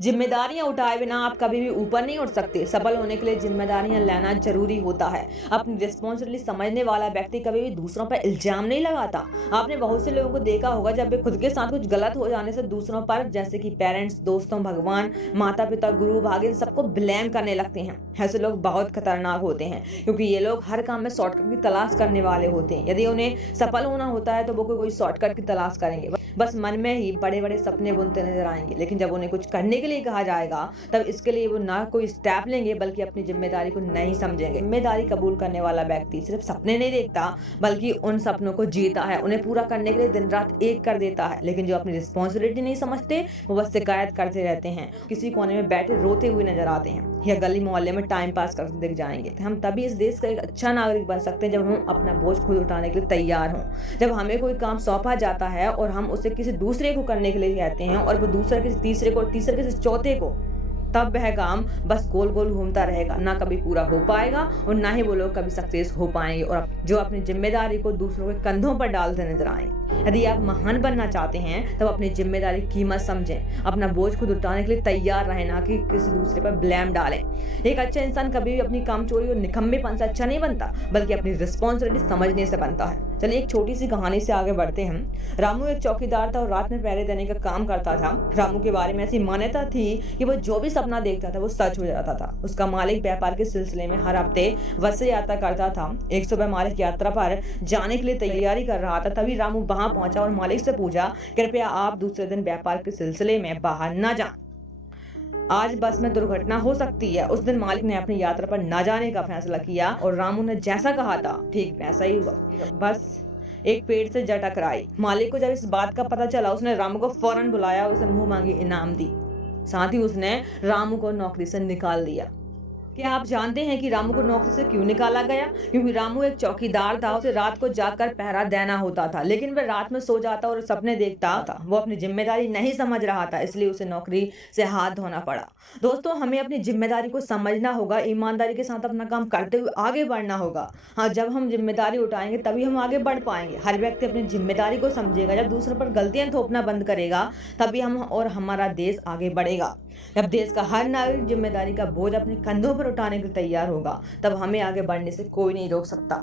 जिम्मेदारियां उठाए बिना आप कभी भी ऊपर नहीं उठ सकते। सफल होने के लिए जिम्मेदारियां लेना जरूरी होता है। अपनी रिस्पॉन्सिबिलिटी समझने वाला व्यक्ति कभी भी दूसरों पर इल्जाम नहीं लगाता। आपने बहुत से लोगों को देखा होगा, जब वे खुद के साथ कुछ गलत हो जाने से दूसरों पर, जैसे कि पेरेंट्स, दोस्तों, भगवान, माता पिता, गुरु, भाग्य, सबको ब्लेम करने लगते हैं। ऐसे लोग बहुत खतरनाक होते हैं, क्योंकि ये लोग हर काम में शॉर्टकट की तलाश करने वाले होते हैं। यदि उन्हें सफल होना होता है तो वो कोई शॉर्टकट की तलाश करेंगे, बस मन में ही बड़े बड़े सपने बुनते नजर आएंगे। लेकिन जब उन्हें कुछ करने के लिए कहा जाएगा, तब इसके लिए वो ना कोई स्टेप लेंगे, बल्कि अपनी जिम्मेदारी को नहीं समझेंगे। जिम्मेदारी कबूल करने वाला व्यक्ति सिर्फ सपने नहीं देखता, बल्कि उन सपनों को जीता है, उन्हें पूरा करने के लिए दिन रात एक कर देता है। लेकिन जो अपनी रिस्पॉन्सिबिलिटी नहीं समझते, वो बस शिकायत करते रहते हैं, किसी कोने में बैठे रोते हुए नजर आते हैं, या गली मोहल्ले में टाइम पास करते दिख जाएंगे। हम तभी इस देश का एक अच्छा नागरिक बन सकते हैं जब हम अपना बोझ खुद उठाने के लिए तैयार हों। जब हमें कोई काम सौंपा जाता है और हम उसे किसी दूसरे को करने के लिए कहते हैं, और वो दूसरा किसी तीसरे को, और तीसरे किसी चौथे को, तब वह काम बस गोल गोल घूमता रहेगा, ना कभी पूरा हो पाएगा और ना ही वो लोग कभी सक्सेस हो पाएंगे, और जो अपनी जिम्मेदारी को दूसरों के कंधों पर डालते नजर आएंगे। यदि आप महान बनना चाहते हैं, तब अपनी जिम्मेदारी की कीमत समझें, अपना बोझ खुद उठाने के लिए तैयार रहें, ना कि किसी दूसरे पर ब्लेम डालें। एक अच्छा इंसान कभी भी अपनी कामचोरी और निकम्मेपन से अच्छा नहीं बनता, बल्कि अपनी रिस्पॉन्सिबिलिटी समझने से बनता है। चलिए एक छोटी सी कहानी से आगे बढ़ते हैं। रामू एक चौकीदार था और रात में पहरे देने का काम करता था। रामू के बारे में ऐसी मान्यता थी कि वो जो भी सपना देखता था वो सच हो जाता था। उसका मालिक व्यापार के सिलसिले में हर हफ्ते वश से यात्रा करता था। एक सुबह मालिक यात्रा पर जाने के लिए तैयारी कर रहा था, तभी रामू वहां पहुंचा और मालिक से पूछा, कृपया आप दूसरे दिन व्यापार के सिलसिले में बाहर न जाएं, आज बस में दुर्घटना हो सकती है। उस दिन मालिक ने अपनी यात्रा पर न जाने का फैसला किया और रामू ने जैसा कहा था ठीक वैसा ही हुआ। बस एक पेड़ से जा टकराई। मालिक को जब इस बात का पता चला, उसने रामू को फौरन बुलाया और उसे मुंह मांगी इनाम दी। साथ ही उसने रामू को नौकरी से निकाल दिया। क्या आप जानते हैं कि रामू को नौकरी से क्यों निकाला गया? क्योंकि रामू एक चौकीदार था, उसे रात को जाकर पहरा देना होता था, लेकिन वह रात में सो जाता और सपने देखता था। वो अपनी जिम्मेदारी नहीं समझ रहा था, इसलिए उसे नौकरी से हाथ धोना पड़ा। दोस्तों, हमें अपनी जिम्मेदारी को समझना होगा, ईमानदारी के साथ अपना काम करते हुए आगे बढ़ना होगा। हाँ, जब हम जिम्मेदारी उठाएंगे तभी हम आगे बढ़ पाएंगे। हर व्यक्ति अपनी जिम्मेदारी को समझेगा, जब दूसरों पर गलतियां थोपना बंद करेगा, तभी हम और हमारा देश आगे बढ़ेगा। जब देश का हर नागरिक जिम्मेदारी का बोझ अपने कंधों पर उठाने के लिए तैयार होगा, तब हमें आगे बढ़ने से कोई नहीं रोक सकता।